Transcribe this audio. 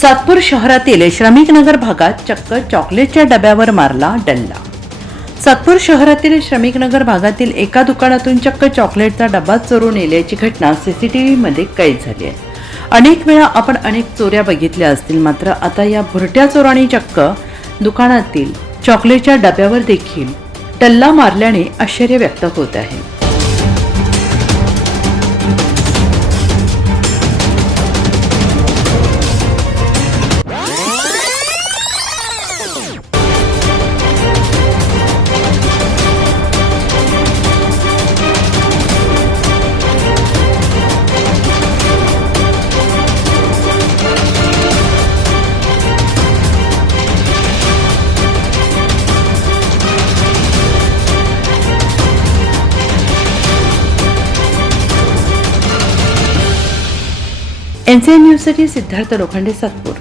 सातपूर शहरातील श्रमिक नगर भागात चक्क चॉकलेटच्या डब्यावर मारला डल्ला। सातपूर शहरातील श्रमिक नगर भागातील एका दुकानातून चक्क चॉकलेटचा डबा चोरून नेल्याची घटना सीसीटीव्ही मध्ये कैद झाली आहे। अनेक वेळा आपण अनेक चोऱ्या बघितल्या असतील, मात्र आता या भुरट्या चोरांनी चक्क दुकानातील चॉकलेटच्या डब्यावर देखील डल्ला मारल्याने आश्चर्य व्यक्त होत आहे। NCN न्यूजसाठी सिद्धार्थ लोखंडे, सातपूर।